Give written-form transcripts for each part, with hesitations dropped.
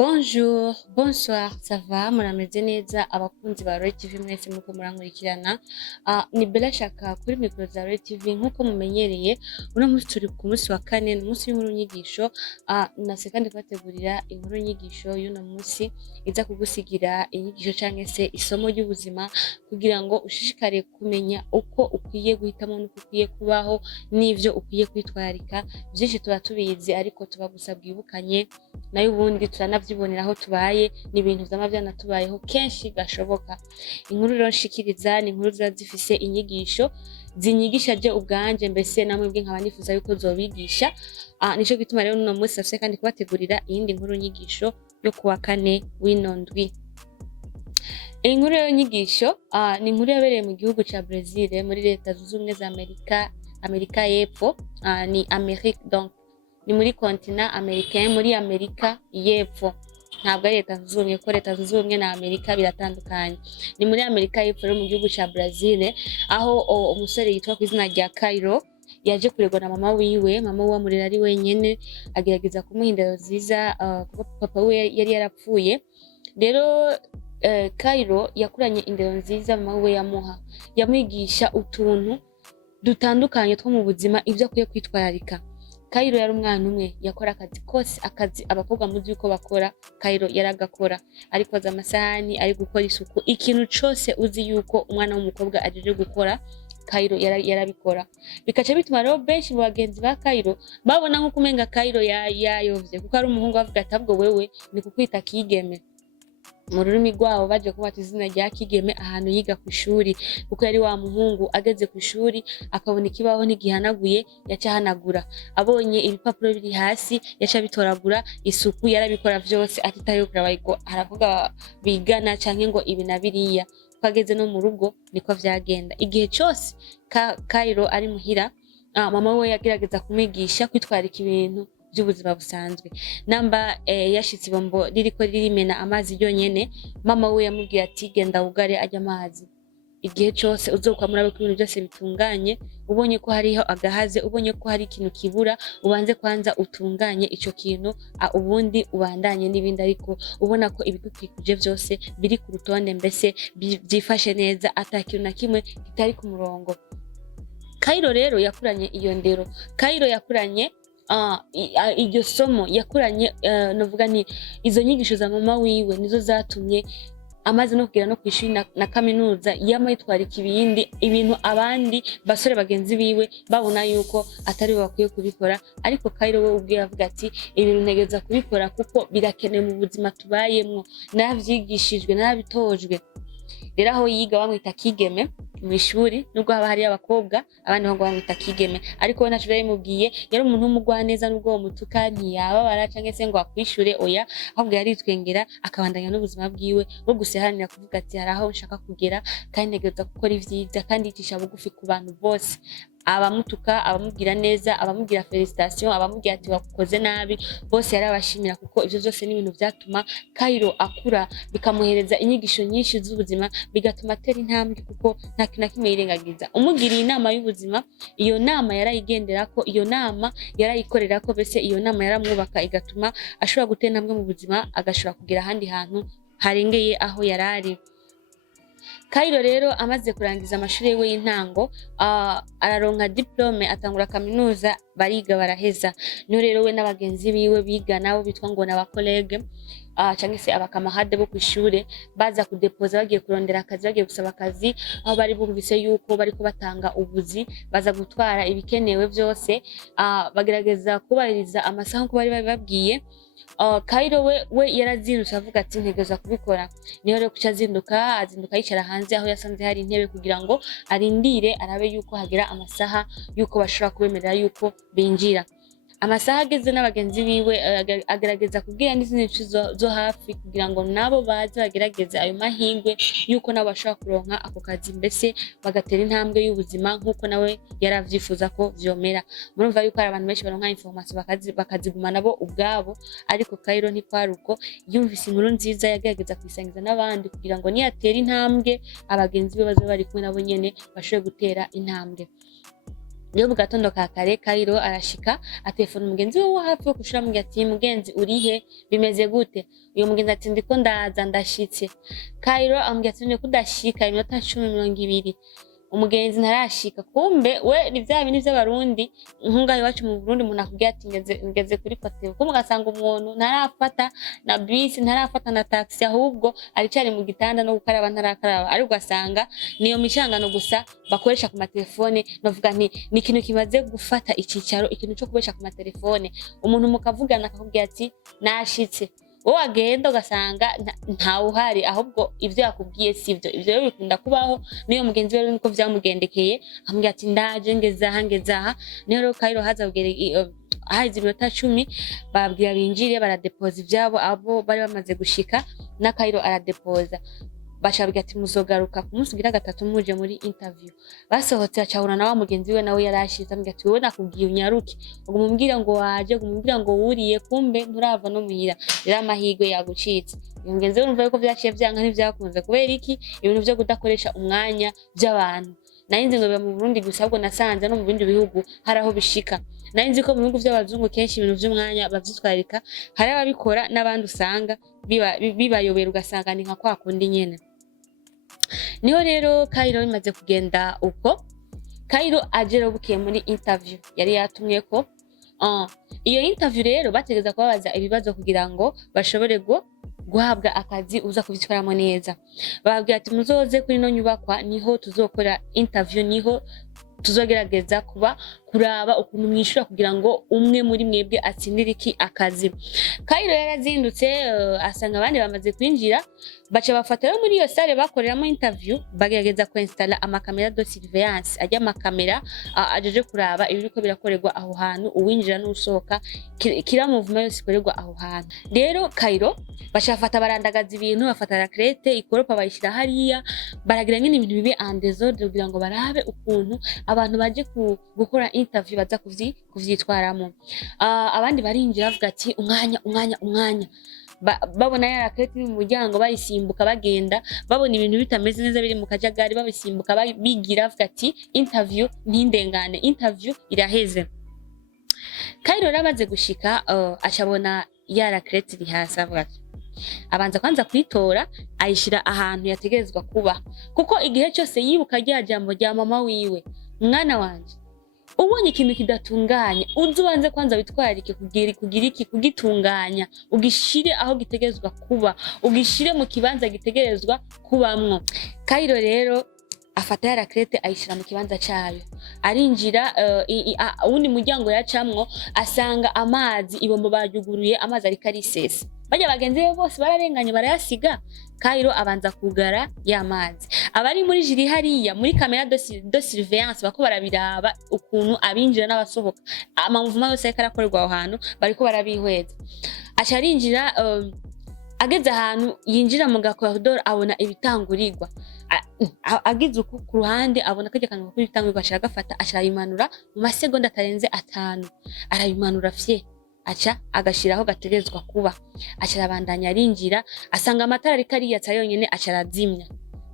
Bonjour, bonsoir, ça va? Murameze neza abakunzi ba Royal TV mwese muko murankurikirana. Ni Bella Shaka kuri micro za Royal TV nkuko mumenyereye. Uno munsi turi ku munsi wa kane, ni umunsi w'inkuru nyigisho. Nase kandi kubategurira inkuru nyigisho y'uno munsi iza kugusigira inyigisho canke se isomo ry'ubuzima kugira ngo ushishikare kumenya uko ukwiye guhitamo n'uko ukwiye kubaho n'ivyo ukwiye kwitwararika. Vyinshi tuba tubizi ariko tuba gusa bwibukanye nayo ubundi turanavyibonera aho tubaye ni ibintu vyama vyanatubayeho kenshi gashoboka. Inkuru rero nshikiriza ni inkuru ziba zifise inyigisho zinyigisha je ubwanje mbese namwebwe nkaba nifuza yuko zobigisha. Nico gituma rero uno munsi nafise kandi kubategurira iyindi nkuru nyigisho yo kuwa kane w'ino ndwi. Inkuru yo nyigisho ni inkuru yabereye mu gihugu ca Brazil muri leta zunze ubumwe za Amerika y'Epfo, ni Amerique donc ni muri continent américain, muri Amerika y'Epfo, ntabwo ari leta zunze ubumwe ko leta zunze ubumwe na Amerika biratandukanye. Ni muri Amerika y'Epfo rero mu gihugu ca Brazil aho umusore yitwa kw'izina rya Cairo yaje kuregwa na mama wiwe amurera ari wenyene, agerageza kumuha indero nziza kuko papa we yari yarapfuye. Rero Cairo yakuranye indero nziza mama we yamwigisha utuntu dutandukanye two mu buzima ivyo akwiye kwitwararika. Cairo yari umwana umwe yakora akazi kose, akazi abakobwa muzi yuko bakora Cairo yaragakora, ariko aza amasahani, ari gukora isuku, ikintu cose uzi yuko umwana w'umukobwa ajeje gukora Cairo yarabikora. Bikaca bituma rero benshi mu bagenzi ba Cairo babona nko kumenga Cairo yayovye kuko ari umuhungu, bavuga ati ahubwo wewe ni kukwita kigeme. Mu rurimi rwabo baje kubata izina rya kigeme ahantu yiga ku ishuri, kuko yari wa muhungu ageze ku ishuri akabona ikibaho ntigihanaguye yaca ahanagura, abonye ibipapuro biri hasi yaca bitoragura, isuku yarabikora vyose atitaye ko haravuga bigana canke ngo ibi na biriya. Twageze no mu rugo niko vyagenda. Igihe cose Cairo ari muhira, mama we yagerageza kumwigisha kwitwarika ibintu by'ubuzima busanzwe. Namba yashitse ibombo ririko ririmena amazi yonyene, mama we yamubwiye ati genda wugare ajya amazi. Igihe cose uzokwamura ko ibintu byose bitunganye, ubonye ko hariho agahaze, ubonye ko hari ikintu kibura, ubanze kwanza utunganye ico kintu, ubundi ubandanye n'ibindi, ariko ubona ko ibigukikuje vyose biri ku rutonde, mbese byifashe neza, ata kintu na kimwe kitari ku murongo. Cairo rero yakuranye iyo ndero, Cairo yakuranye iryo somo, yakuranye novuga ni izo nyigisho za mama wiwe nizo zatumye amaze no kugera no kwishuri na kaminuza yama yitwarika ibintu abandi basore bagenzi biwe babona yuko atari bo bakwiye kubikora, ariko Cairo we ubwe yavuga ati ibintu ntegeza kubikora kuko birakenewe mu buzima tubayemwo, navyigishijwe nabitojwe. Rero aho yiga bamwita kigeme mw'ishuri, nubwo haba hari abakobwa abandi ngo bamwita kigeme, ariko we ntaco yamubwiye. Yari umuntu w'umugwaneza, nubwo uwo mutuka ntiyababara canke se ngo akwishure, oya, ahubwo yaritwengera akabandanya n'ubuzima bwiwe bwo gusehanira kuvuga ati hari aho nshaka kugera kandi ntegereza gukora ivyiza kandi yicisha bugufi ku bantu bose, abamutuka, abamubwira neza, abamubwira felicitation, abamubwira ati wakoze nabi, bose yarabashimira kuko ivyo vyose ni ibintu vyatuma Cairo akura, bikamuhereza inyigisho nyinshi z'ubuzima, bigatuma atera intambwe kuko nta kintu na kimwe yirengagiza. Umugiriye inama y'ubuzima, iyo nama yarayigenderako, iyo nama yarayikorerako, mbese iyo nama yaramwubaka igatuma ashobora gutera intambwe mu buzima, agashobora kugira ahandi hantu harengeye aho yarari. Cairo rero amaze kurangiza amashuri yiwe y'intango, araronka diplome, atangura kaminuza, bariga baraheza. Niho rero we n'abagenzi biwe biga nabo bitwa ngo n'aba collègue canke se abakamarade bo kw'ishure baza kudepoza bagiye kurondera akazi, bagiye gusaba akazi, aho bari bumvise yuko bariko batanga ubuzi, baza gutwara ibikenewe vyose, bagerageza kubahiriza amasaha nkuko bari babibabwiye. Cairo we yarazindutse avuga ati ntegeza kubikora. Niho rero kuca azinduka yicara hanze aho yasanze hari intebe kugira ngo arindire arabe yuko hagera amasaha yuko bashobora kubemerera yuko binjira. Amasaha ageze n'abagenzi biwe agerageza kubwira n'izindi nshuti zo hafi kugira ngo nabo baze bagerageze ayo mahirwe yuko nabo bashobora kuronka ako kazi, mbese bagatera intambwe y'ubuzima nkuko nawe yaravyifuza ko vyomera. Murumva yuko hari abantu benshi baronka information bakaziguma nabo ubwabo, ariko Cairo ntikwaruko, yumvise inkuru nziza yagerageza kwisangiza n'abandi kugira ngo niyatera intambwe abagenzi be baze bari kumwe nabo nyene bashobore gutera intambwe. Rero mu gatondo ka kare Kairo arashika atelefona umugenzi we wo hafi wo kushura mu ati mugenzi urihe bimeze gute uyo mugenzi ati ndiko ndaza ndashitse Kairo ambwira ati none kudashika iminota 10-20 umugenzi ntarashika kumbe we ni vya bintu vy'abarundi nkungaye wacu mu Burundi umuntu akubwira ati ngeze kuri Patewo kumbe ugasanga umuntu ntarafata na bisi ntarafata na taxi ahubwo aricari mu gitanda no gukaraba ntarakaraba ari ugasanga niyo micangano gusa bakoresha ku matelefone bavuga ni ikintu kimaze gufata icicaro ikintu cyo kubesha ku matelefone umuntu mukavugana akakubwira ati nashitse wowe agenda ugasanga nta uhari ahubwo ivyo yakubwiye sivyo ivyo rero bikunda kubaho niyo mugenzi we niko vyamugendekeye ambwira ati ndaje ngezaha niyo rero Kairo haza kugera hazi iminota 10 babwira binjire baradepoza ivyabo abo bari bamaze gushika na Kairo aradepoza bashabwira ati muzogaruka ku munsi ugira gatatu muje muri interview basohotse acahura na wa mugenzi we nawe yarashize ambwira ati wowe nakubwiye unyaruke ubwo mumbwira ngo waje mumbwira ngo wuriye kumbe nturava no muhira rero amahigwe yagucitse uyu mugenzi we urumva yuko vyaciye vyanka ntivyakunze kubera iki ibintu vyo kudakoresha umwanya by'abantu narinzi ngo biba mu Burundi gusa ahubwo nasanze no mu bindi bihugu haraho bishika narinzi ko mu bihugu vy'abazungu kenshi ibintu vy'umwanya bavyitwarika hari ababikora n'abandi usanga bibayobera ugasanga ni nka kwa kundi nyene niho rero Kairo bimaze kugenda uko Kairo agera bukiye muri interview yari yatumye ko iyo interview rero bategeza kubabaza ibibazo kugira ngo bashobore guhabwa akazi uza kubitwaramo neza bababwira ati muzoze kuri no nyubakwa niho tuzokora interview niho tuzogerageza kuraba ukuntu mwishura kugira ngo umwe muri mwebwe atsindire iki akazi Kairo yarazindutse asanga abandi bamaze kwinjira baca bafata muri iyo sale bakoreramo interview bagerageza kuinstalla amakamera de surveillance ajya amakamera ajeje kuraba ibiriko birakorerwa aho hantu uwinjira n'usohoka kira movement yose ikorerwa aho hantu rero Kairo baca bafata barandagaza ibintu bafata la crete ikoropa bayishira hariya baragira ngene ibintu bibe en désordre kugira ngo barabe ukuntu abantu baje gukora interview baza kuvyitwaramo abandi barinjira bavuga ati umwanya babona ya crete mu muryango bayisimbuka bagenda babona ibintu bitameze neza biri mu kajagari babisimbuka bigira bavuga ati interview ntindengane interview iraheze Kairo ramaze gushika acabona ya crete iri hasi avuga abanza kwanza kwitora ayishira ahantu yategerezwa kuba kuko igihe cyose yibuka rya jambo rya mama wiwe mwana wanje ubonye ikintu kidatunganye uzubanze kwanza bitwarike kugira iki kugitunganya ugishire aho gitegerezwa kuba ugishire mu kibanza gitegerezwa kubamwo Kairo rero afata ya crete ayishira mu kibanza cyayo arinjira undi muryango yacamwo asanga amazi ibombo bajuguruye amazi ari karisese bajya bagenzi be bose bararenganye barayasiga Kairo abanza kugara y'amazi abari muri jiri hariya muri kamera de surveillance bako barabiraba ukuntu abinjira n'abasohoka amamuvuma yose yakarakorerwa aho hantu bariko barabihweza acarinjira ageze ahantu yinjira mu corridor abona ibitangurirwa agize ku ruhande abona kajya kanwa kuri ibitangurirwa ashagafata asharayimanura mu masegonda atarenze 5 arayimanura fye aca agashiraho gategezwa kuba aca abandanya arinjira asanga amatara ari kariyatsa yonyene aca arazimya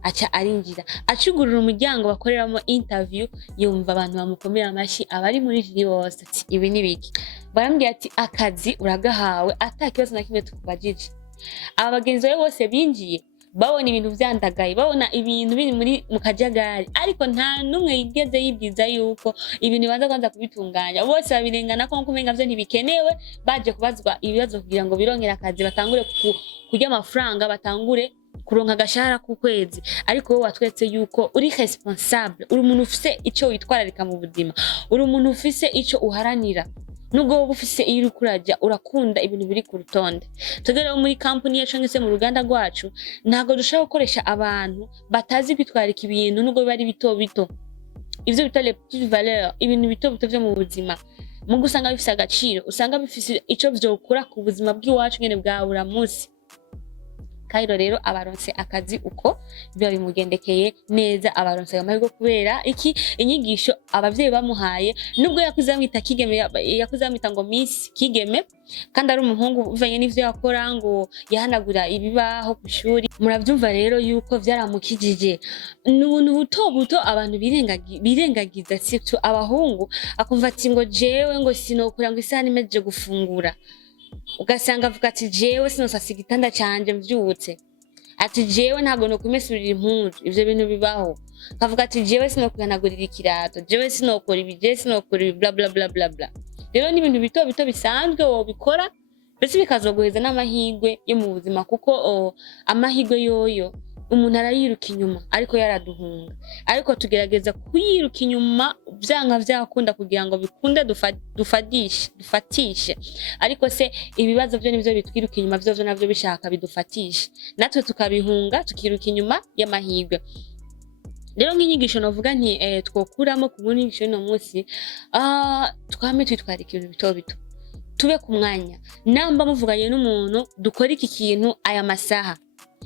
aca arinjira acugurura umuryango bakoreramo interview yumva abantu bamukomera amashi abari muri jiri bose ati ibi ni biki barambwiye ati akazi uragahawe atakibazo na kimwe tukubajije aba bagenzi bose binjiye babona ibintu vyandagaye babona ibintu biri muri mu kajagari ariko nta numwe yigeze yibwiza yuko ibintu banza kwanza kubitunganya bose babirengana ko kumenga vyo ntibikenewe baje kubazwa ibibazo kugira ngo birongera akazi batangure kurya amafaranga batangure kuronka agashahara ku kwezi ariko wowe watwetse yuko uri responsable uri umuntu ufise ico witwararika mu buzima uri umuntu ufise ico uharanira nubwo wowe ufise iyo urikuraja urakunda ibintu biri ku rutonde tugere muri company yacu ngese mu ruganda rwacu ntago dushaka gukoresha abantu batazi kwitwarika ibintu nubwo bari bito bito ivyo bita les petites valeurs ibintu bito bito vyo mu buzima mu gusanga bifise agaciro usanga bifise ico vyokura ku buzima bw'iwacu ngene bwa buri munsi Cairo rero abaronse akazi uko biba bimugendekeye neza, abaronse amahirwe kubera iki inyigisho abavyeyi bamuhaye, nubwo yakuze amwita Kigeme, yakuze amwita ngo Miss Kigeme, kandi ari umuhungu uvanye n'ivyo yakora ngo yahanagura ibibaho ku ishuri. Muravyumva rero yuko vyaramukijije. N'ubuntu buto buto abantu birengagiza sivyo abahungu, akumva ati ngo jewe ngo sinokura ngo isaha nimeje gufungura, ugasanga avuga ati jewe sinosasa igitanda canje mvyutse, ati jewe ntabwo nokumesurira impuzu. Ivyo bintu bibaho. Kavuga ati jewe sinokwihanagurira ikirato, jewe sinokora ibi, jewe sinokora ibi, bla bla bla bla bla. Rero ni ibintu bito bito bisanzwe wobikora mbese bikazoguheza n'amahirwe yo mu buzima, kuko amahirwe yoyo umuntu arayiruka inyuma ariko yaraduhunga, ariko tugerageza kuyiruka inyuma vyanka vyakunda kugira ngo bikunde dufatishe, ariko se ibibazo vyo nivyo bitwiruka inyuma, vyo navyo bishaka bidufatishe, natwe tukabihunga tukiruka inyuma y'amahirwe. Rero nk'inyigisho novuga nti twokuramo ku nyigisho no munsi, twame twitwarika ibintu bito bito, tube ku mwanya. Namba muvuganye n'umuntu dukora iki kintu aya masaha,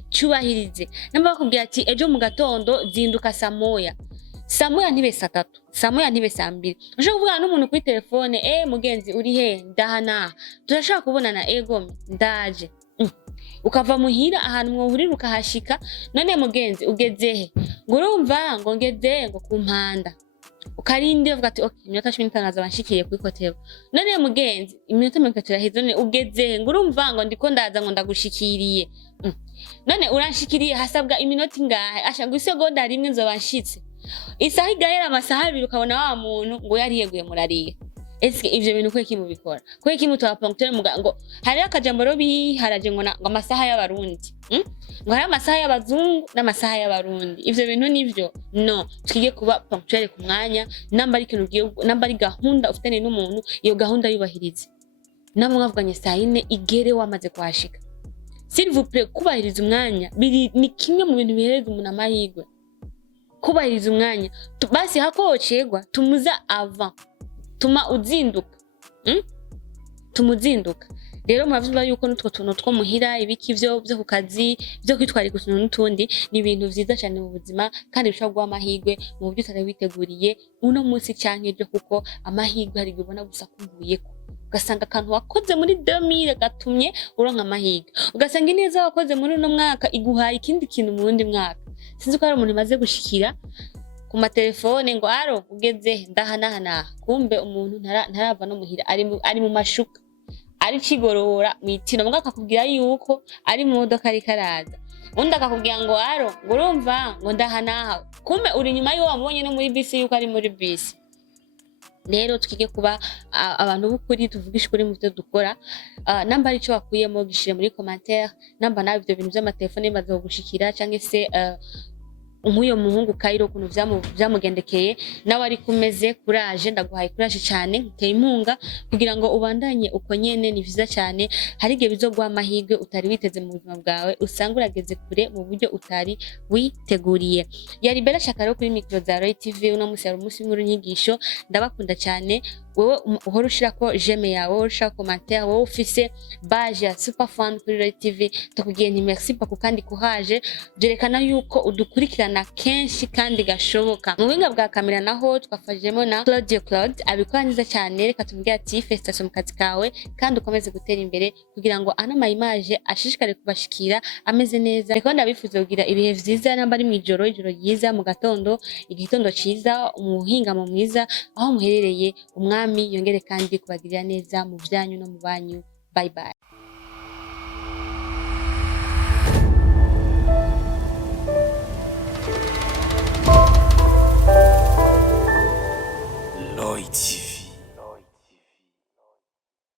cyubahirize. Namba bakubwira ati ejo mu gatondo zinduka saa moya ntibe saa 3, saa moya ntibe saa 2. Ushobora kuvugana n'umuntu kuri telefone, mugenzi uri he? Ndahana, turashaka kubonana. Ego ndaje. Ukava muhira ahantu mwohurira ukahashika, none mugenzi ugezehe? Ngo urumva ngo ngeze ngo kumpanda, ukarinde uvuga ati okay iminota 15 naza banshikiye kuri hotel. None mugenzi iminota 30 iraheze, none ugezehe? Ngo urumva ngo ndiko ndaza ngo ndagushikiriye. None uranshikiriye hasabwa iminota ingahe? Asha ngo isegonda rimwe nzobanshitse. Isaha igahera amasaha 2 ukabona wa muntu ngo yari yeguye murariye. Eske ivyo bintu kweki mubikora? Kweki mutu aponctuel ngo hari akajambo ro biharaje ngo amasaha y'abarundi. Ngo hari amasaha y'abazungu n'amasaha y'abarundi. Ivyo bintu nivyo no, twige kuba ponctuel ku mwanya, namba ari kintu giye, namba ari gahunda ufitane n'umuntu, iyo gahunda yubahirize. Namwe mwavuganye saa 4 igere wamaze kwashika. S'il vous plaît, kubahiriza umwanya ni kimwe mu bintu bihereza umuntu amahirwe. Kubahiriza umwanya basi hakocegwa tumuza avant, tuma uzinduka, tumuzinduka. Rero muravyumva yuko nutwo tuntu two muhira, ibiki vyo ku kazi, vyo kwitwarika utuntu n'utundi ni ibintu vyiza cyane mu buzima, kandi bishobora guha amahirwe mu buryo utari witeguriye uno munsi canke ejo, kuko amahirwe hari gubona gusa kuvuyeko. Ugasanga akantu wakoze muri 2000 gatumye uronka amahirwe, ugasanga ineza wakoze muri uno mwaka iguhaye ikindi kintu mu wundi mwaka. Sinzi ko hari umuntu maze gushikira ku matelefone ngo aro ugeze ndahana, kumbe umuntu ntarava no muhira, ari mu mashuka, ari kigorora mwitino, mbwa akakubwira yuko ari mu modoka ari karaza. Undi akakubwira ngo aro ngo urumva ngo ndahana, kumbe uri nyuma yo wamubonye no muri bisi yuko ari muri bisi. Rero tukige kuba abantu b'ukuri, tuvugisha kuri mu byo dukora. Namba ari cyo wakuyemo gishire muri commentaire, namba nawe ibyo bintu by'amatelefone bimaze gushikira cyangwa se nk'uyo muhungu Cairo kuntu vyamugendekeye, nawe ari kumeze courage, ndaguhaye courage cyane, nteye impunga kugira ngo ubandanye uko nyene. Ni vyiza cyane, hari igihe bizogwa amahirwe utari witeze mu buzima bwawe, usanga urageze kure mu buryo utari witeguriye. Yari Bella Shaka rero kuri micro za Royal TV, uno musi yari umunsi w'inkuru nyigisho. Ndabakunda cyane, wewe uhora ushirako j'aime yawe, ushaka commentaire, wowe ufise page ya super fan kuri Royal TV, tukugiye nti merci beaucoup kandi courage, byerekana yuko udukurikirana kenshi kandi gashoboka. Mu buhinga bwa kamera naho twafashijemo na Claude abikora neza cyane. Reka tumubwire ati festation mu kazi kawe kandi ukomeze gutera imbere kugira ngo ano ma image ashishikare kubashikira ameze neza. Reka ndabifuza kugira ibihe vyiza, namba ari ijoro ryiza, mu gatondo igitondo ciza, umuhinga mu mwiza aho muherereye. Umwami yongere kandi kubagirira neza mu byanyu no mu banyu. Bye bye. Lloyd TV.